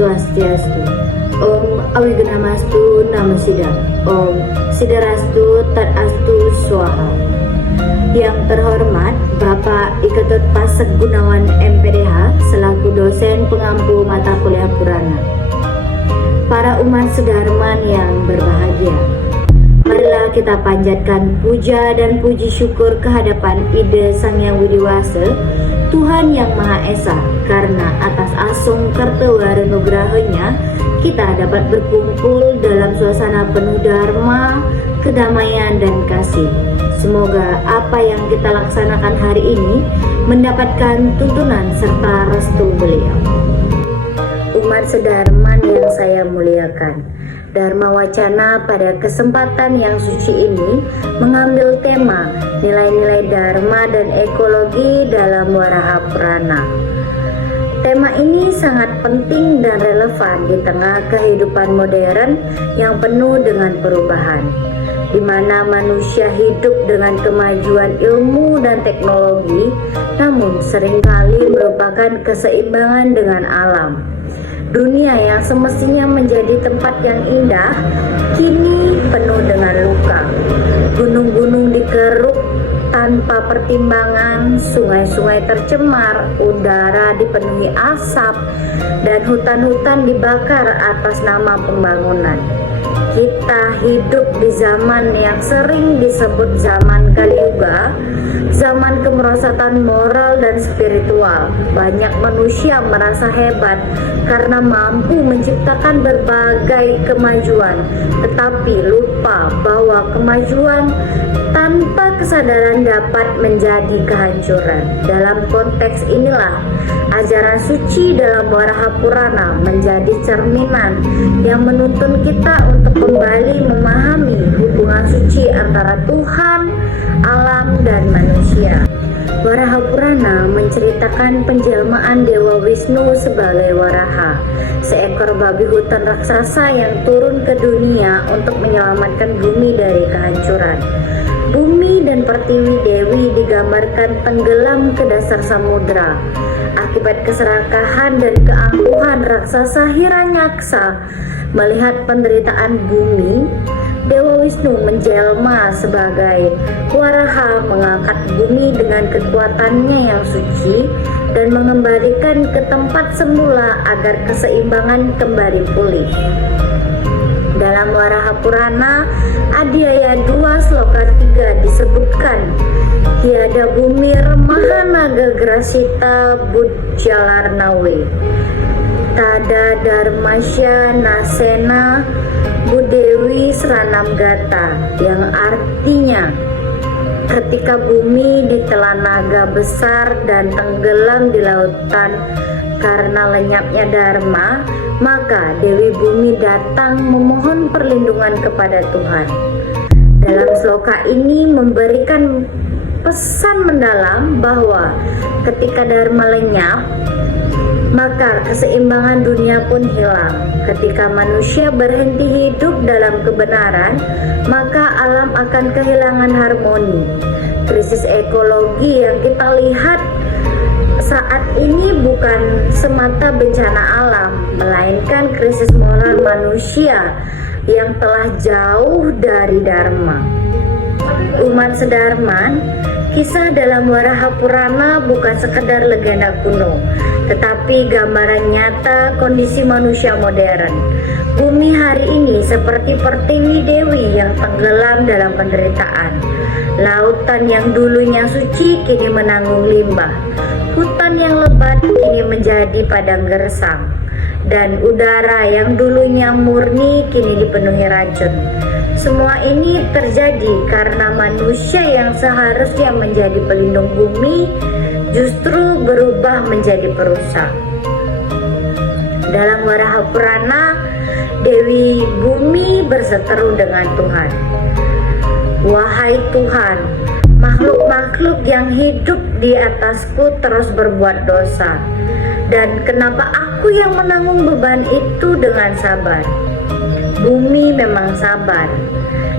Swastiastu. Om Awigunamastu Namo Siddham. Om Siddharastu Tadastu Swaha. Yang terhormat Bapak Iketut Pasek Gunawan MPDH selaku dosen pengampu mata kuliah Purana. Para umat sedarman yang berbahagia, marilah kita panjatkan puja dan puji syukur kehadapan Ida Sang Hyang Widi Wasa, Tuhan Yang Maha Esa, karena atas asung kartawara nugrahanya kita dapat berkumpul dalam suasana penuh dharma, kedamaian dan kasih. Semoga apa yang kita laksanakan hari ini mendapatkan tuntunan serta restu beliau. Umat sedarman yang saya muliakan, Dharma Wacana pada kesempatan yang suci ini mengambil tema nilai-nilai Dharma dan ekologi dalam Waraha Purana. Tema ini sangat penting dan relevan di tengah kehidupan modern yang penuh dengan perubahan, di mana manusia hidup dengan kemajuan ilmu dan teknologi, namun seringkali merupakan keseimbangan dengan alam. Dunia yang semestinya menjadi tempat yang indah, kini penuh dengan luka. Gunung-gunung dikeruk tanpa pertimbangan, sungai-sungai tercemar, udara dipenuhi asap, dan hutan-hutan dibakar atas nama pembangunan. Kita hidup di zaman yang sering disebut zaman Kaliuga, zaman kemerosotan moral dan spiritual. Banyak manusia merasa hebat karena mampu menciptakan berbagai kemajuan, tetapi lupa bahwa kemajuan tanpa kesadaran dapat menjadi kehancuran. Dalam konteks inilah ajaran suci dalam Waraha Purana menjadi cerminan yang menuntun kita untuk kembali memahami hubungan suci antara Tuhan, alam, dan manusia. Waraha Purana menceritakan penjelmaan Dewa Wisnu sebagai Waraha, seekor babi hutan raksasa yang turun ke dunia untuk menyelamatkan bumi dari kehancuran. Bumi dan Pertiwi Dewi digambarkan tenggelam ke dasar samudra. Akibat keserakahan dan keangkuhan raksasa Hiranyaksa melihat penderitaan bumi, Dewa Wisnu menjelma sebagai Waraha, mengangkat bumi dengan kekuatannya yang suci dan mengembalikan ke tempat semula agar keseimbangan kembali pulih. Dalam Waraha Purana Adhyaya 2 Sloka 3 disebutkan, Hyada Bumir Mahanaga Grasita Budjalarnawe Tada Dharmasya Nasena Budewi Sranam Gata, yang artinya ketika bumi ditelan naga besar dan tenggelam di lautan karena lenyapnya Dharma, maka Dewi Bumi datang memohon perlindungan kepada Tuhan. Dalam sloka ini memberikan pesan mendalam bahwa ketika Dharma lenyap, maka keseimbangan dunia pun hilang. Ketika manusia berhenti hidup dalam kebenaran, maka alam akan kehilangan harmoni. Krisis ekologi yang kita lihat saat ini bukan semata bencana alam, melainkan krisis moral manusia yang telah jauh dari Dharma. Umat sedarman, kisah dalam Waraha Purana bukan sekedar legenda kuno, tetapi gambaran nyata kondisi manusia modern. Bumi hari ini seperti Pertiwi Dewi yang tenggelam dalam penderitaan. Lautan yang dulunya suci kini menanggung limbah. Hutan yang lebat kini menjadi padang gersang. Dan udara yang dulunya murni kini dipenuhi racun. Semua ini terjadi karena manusia yang seharusnya menjadi pelindung bumi justru berubah menjadi perusak. Dalam Waraha Purana, Dewi Bumi berseteru dengan Tuhan. Wahai Tuhan, makhluk-makhluk yang hidup di atasku terus berbuat dosa, dan kenapa aku yang menanggung beban itu dengan sabar? Bumi memang sabar.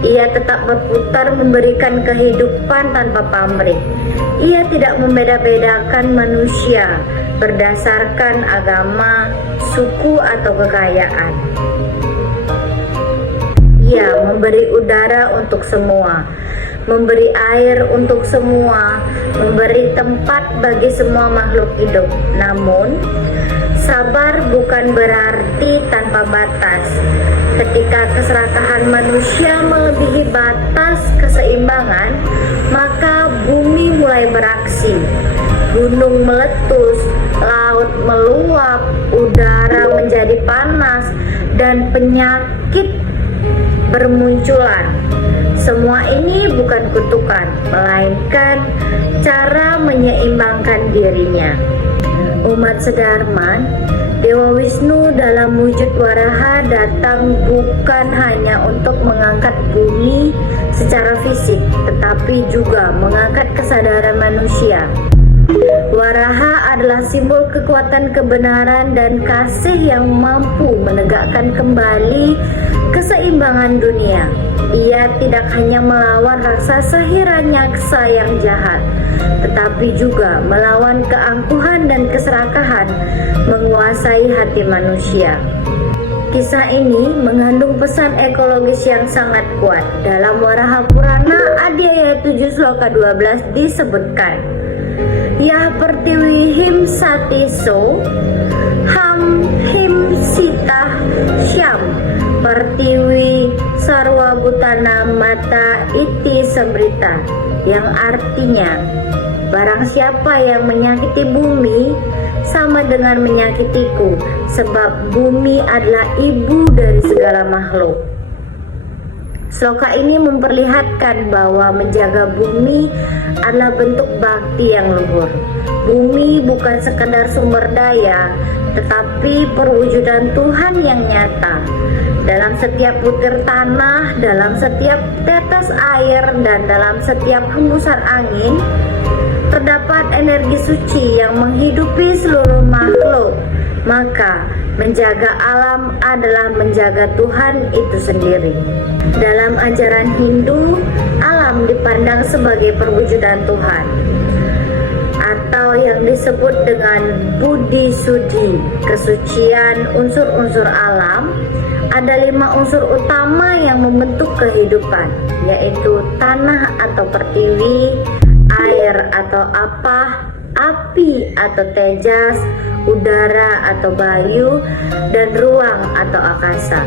Ia tetap berputar memberikan kehidupan tanpa pamrih. Ia tidak membeda-bedakan manusia, berdasarkan agama, suku, atau kekayaan. Ia memberi udara untuk semua, memberi air untuk semua, memberi tempat bagi semua makhluk hidup. Namun, sabar bukan berarti tanpa batas. Ketika keserakahan manusia melebihi batas keseimbangan, maka bumi mulai beraksi. Gunung meletus, laut meluap, udara menjadi panas, dan penyakit bermunculan. Semua ini bukan kutukan, melainkan cara menyeimbangkan dirinya. Umat Sedarman, Dewa Wisnu dalam wujud Waraha datang bukan hanya untuk mengangkat bumi secara fisik, tetapi juga mengangkat kesadaran manusia. Waraha adalah simbol kekuatan kebenaran dan kasih yang mampu menegakkan kembali keseimbangan dunia. Ia tidak hanya melawan raksasa Hiranyaksa yang jahat, tetapi juga melawan keangkuhan dan keserakahan menguasai hati manusia. Kisah ini mengandung pesan ekologis yang sangat kuat. Dalam Waraha Purana Adhyaya 7 Sloka 12 disebutkan, Yah pertiwi him satiso ham him sitah syam pertiwi sarwa butana mata iti sebrita, yang artinya barang siapa yang menyakiti bumi sama dengan menyakitiku, sebab bumi adalah ibu dari segala makhluk. Sloka ini memperlihatkan bahwa menjaga bumi adalah bentuk bakti yang luhur. Bumi bukan sekadar sumber daya, tetapi perwujudan Tuhan yang nyata. Dalam setiap butir tanah, dalam setiap tetes air, dan dalam setiap hembusan angin, terdapat energi suci yang menghidupi seluruh makhluk. Maka menjaga alam adalah menjaga Tuhan itu sendiri. Dalam ajaran Hindu, alam dipandang sebagai perwujudan Tuhan, atau yang disebut dengan Budi Sudi, kesucian unsur-unsur alam. Ada 5 unsur utama yang membentuk kehidupan, yaitu tanah atau pertiwi, air atau apah, api atau tejas, udara atau bayu, dan ruang atau akasa.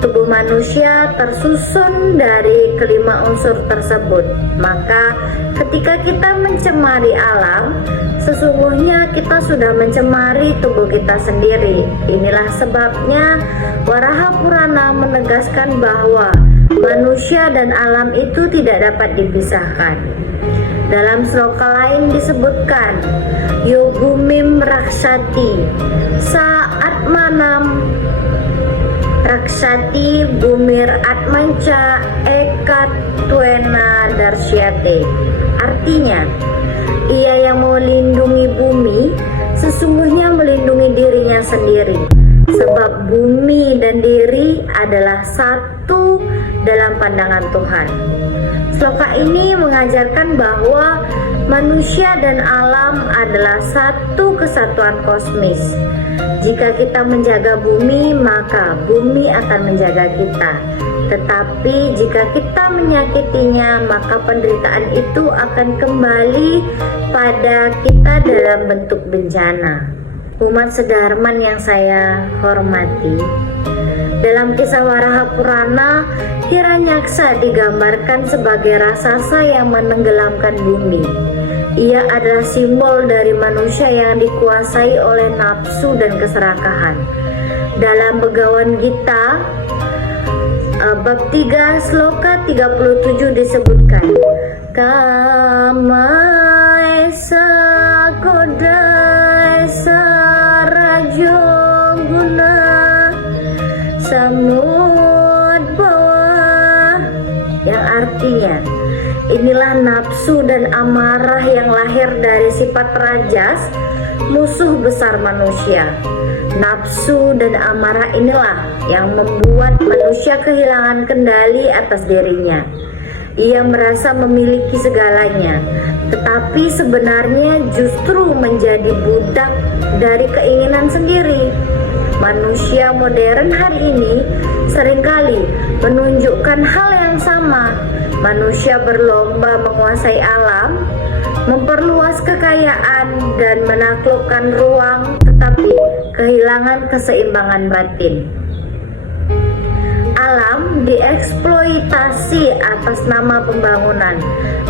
Tubuh manusia tersusun dari kelima unsur tersebut. Maka ketika kita mencemari alam, sesungguhnya kita sudah mencemari tubuh kita sendiri. Inilah sebabnya Waraha Purana menegaskan bahwa manusia dan alam itu tidak dapat dipisahkan. Dalam sloka lain disebutkan, Yogumim Rakshati saat manam Raksati Bumir Atmanca Ekat Tuena Darsyate. Artinya, ia yang melindungi bumi sesungguhnya melindungi dirinya sendiri, sebab bumi dan diri adalah satu dalam pandangan Tuhan. Sloka ini mengajarkan bahwa manusia dan alam adalah satu kesatuan kosmis. Jika kita menjaga bumi, maka bumi akan menjaga kita. Tetapi jika kita menyakitinya, maka penderitaan itu akan kembali pada kita dalam bentuk bencana. Umat Sedarman yang saya hormati, dalam kisah Waraha Purana, Hiranyaksa digambarkan sebagai raksasa yang menenggelamkan bumi. Ia adalah simbol dari manusia yang dikuasai oleh nafsu dan keserakahan. Dalam Begawan Gita bab 3 sloka 37 disebutkan, Kama esa koda esa rajo guna samud bawah, yang artinya inilah nafsu dan amarah yang lahir dari sifat rajas, musuh besar manusia. Nafsu dan amarah inilah yang membuat manusia kehilangan kendali atas dirinya. Ia merasa memiliki segalanya, tetapi sebenarnya justru menjadi budak dari keinginan sendiri. Manusia modern hari ini seringkali menunjukkan hal yang sama. Manusia berlomba menguasai alam, memperluas kekayaan dan menaklukkan ruang, tetapi kehilangan keseimbangan batin. Alam dieksploitasi atas nama pembangunan,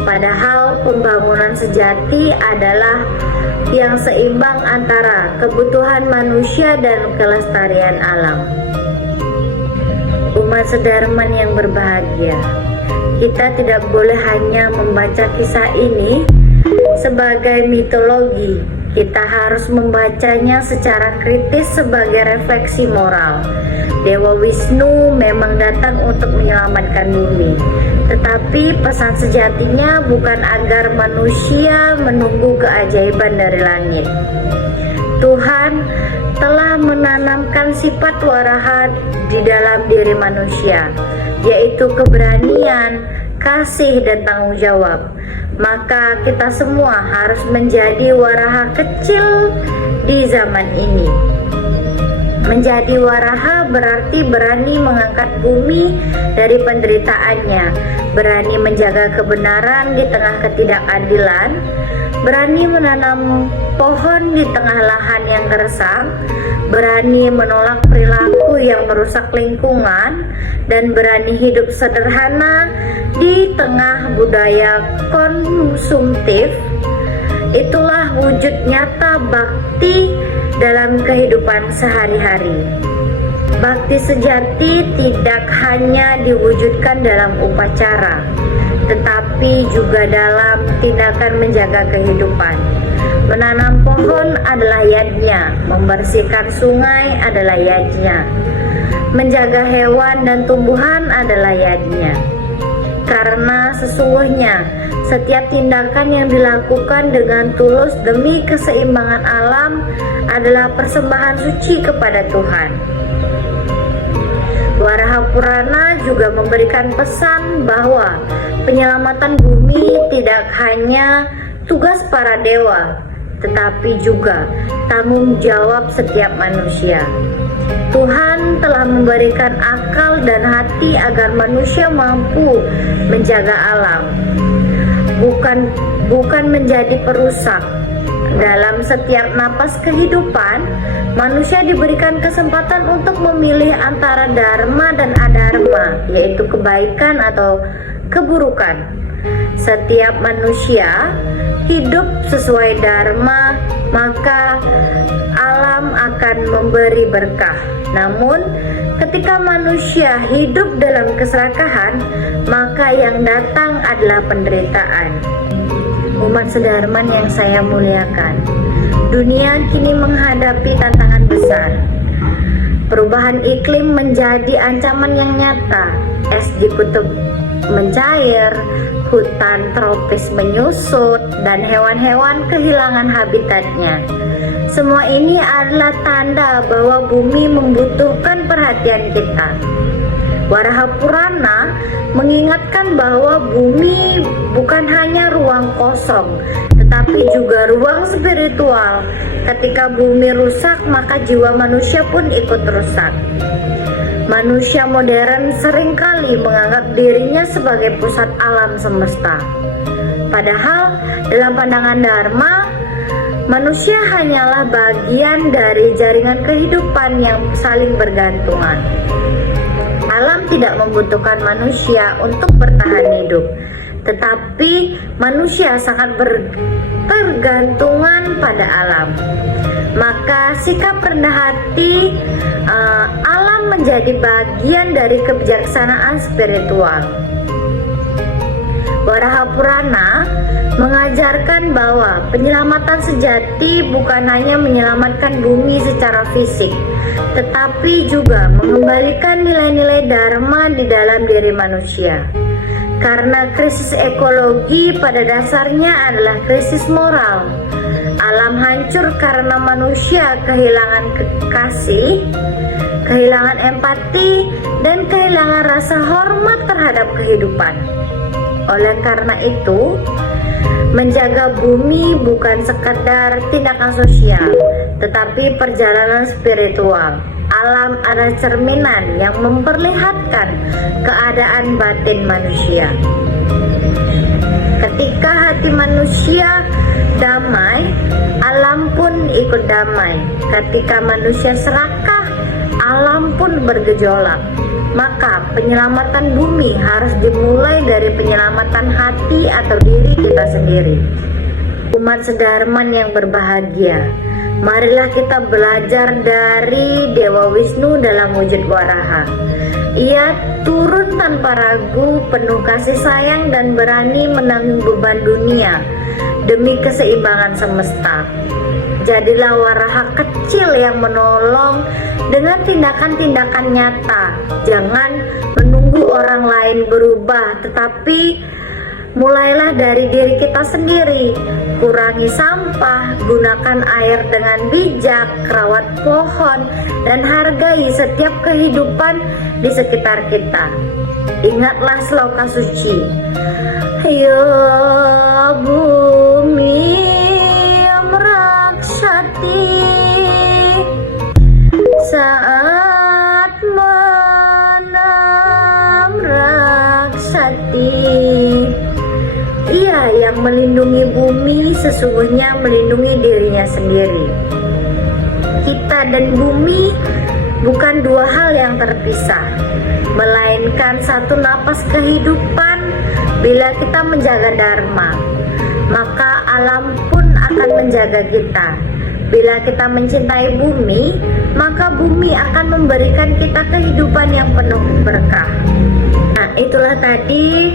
padahal pembangunan sejati adalah yang seimbang antara kebutuhan manusia dan kelestarian alam. Umat sederman yang berbahagia, kita tidak boleh hanya membaca kisah ini sebagai mitologi. Kita harus membacanya secara kritis sebagai refleksi moral. Dewa Wisnu memang datang untuk menyelamatkan bumi, tetapi pesan sejatinya bukan agar manusia menunggu keajaiban dari langit. Tuhan telah menanamkan sifat waraha di dalam diri manusia, yaitu keberanian, kasih, dan tanggung jawab. Maka kita semua harus menjadi waraha kecil di zaman ini. Menjadi waraha berarti berani mengangkat bumi dari penderitaannya, berani menjaga kebenaran di tengah ketidakadilan, berani menanam pohon di tengah lahan yang gersang, berani menolak perilaku yang merusak lingkungan, dan berani hidup sederhana di tengah budaya konsumtif. Itulah wujud nyata bakti dalam kehidupan sehari-hari. Bakti sejati tidak hanya diwujudkan dalam upacara, tetapi juga dalam tindakan menjaga kehidupan. Menanam pohon adalah yajna, membersihkan sungai adalah yajna, menjaga hewan dan tumbuhan adalah yajna. Karena sesungguhnya setiap tindakan yang dilakukan dengan tulus demi keseimbangan alam adalah persembahan suci kepada Tuhan. Waraha Purana juga memberikan pesan bahwa penyelamatan bumi tidak hanya tugas para dewa, tetapi juga tanggung jawab setiap manusia. Tuhan telah memberikan akal dan hati agar manusia mampu menjaga alam, bukan menjadi perusak. Dalam setiap napas kehidupan, manusia diberikan kesempatan untuk memilih antara dharma dan adharma, yaitu kebaikan atau keburukan. Setiap manusia hidup sesuai dharma, maka alam akan memberi berkah. Namun, ketika manusia hidup dalam keserakahan, maka yang datang adalah penderitaan. Umat sederman yang saya muliakan, dunia kini menghadapi tantangan besar. Perubahan iklim menjadi ancaman yang nyata. Es di kutub mencair, hutan tropis menyusut, dan hewan-hewan kehilangan habitatnya. Semua ini adalah tanda bahwa bumi membutuhkan perhatian kita. Waraha Purana mengingatkan bahwa bumi bukan hanya ruang kosong, tetapi juga ruang spiritual. Ketika bumi rusak, maka jiwa manusia pun ikut rusak. Manusia modern seringkali menganggap dirinya sebagai pusat alam semesta. Padahal dalam pandangan Dharma, manusia hanyalah bagian dari jaringan kehidupan yang saling bergantungan. Alam tidak membutuhkan manusia untuk bertahan hidup, tetapi manusia sangat bergantungan pada alam. Maka sikap rendah hati alam menjadi bagian dari kebijaksanaan spiritual. Waraha Purana mengajarkan bahwa penyelamatan sejati bukan hanya menyelamatkan bumi secara fisik, tetapi juga mengembalikan nilai-nilai dharma di dalam diri manusia. Karena krisis ekologi pada dasarnya adalah krisis moral. Alam hancur karena manusia kehilangan kasih, kehilangan empati, dan kehilangan rasa hormat terhadap kehidupan. Oleh karena itu, Menjaga bumi bukan sekadar tindakan sosial, tetapi perjalanan spiritual. Alam adalah cerminan yang memperlihatkan keadaan batin manusia. Ketika hati manusia damai, alam pun ikut damai. Ketika manusia serakah, alam pun bergejolak. Maka penyelamatan bumi harus dimulai dari penyelamatan hati atau diri kita sendiri. Umat sedarman yang berbahagia, marilah kita belajar dari Dewa Wisnu dalam wujud Waraha. Ia turun tanpa ragu, penuh kasih sayang dan berani menanggung beban dunia demi keseimbangan semesta. Jadilah Waraha kecil yang menolong dengan tindakan-tindakan nyata. Jangan menunggu orang lain berubah, tetapi mulailah dari diri kita sendiri. Kurangi sampah, gunakan air dengan bijak, rawat pohon, dan hargai setiap kehidupan di sekitar kita. Ingatlah sloka suci. Ya bumi meraksati saat mana meraksati. Ia yang melindungi bumi sesungguhnya melindungi dirinya sendiri. Kita dan bumi bukan dua hal yang terpisah, melainkan satu napas kehidupan. Bila kita menjaga dharma, maka alam pun akan menjaga kita. Bila kita mencintai bumi, maka bumi akan memberikan kita kehidupan yang penuh berkah. Nah, itulah tadi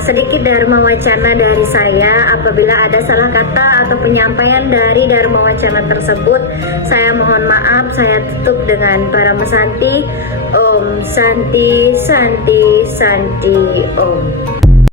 sedikit Dharma Wacana dari saya. Apabila ada salah kata atau penyampaian dari Dharma Wacana tersebut, saya mohon maaf. Saya tutup dengan Parama Santi. Om Santi Santi Santi Om.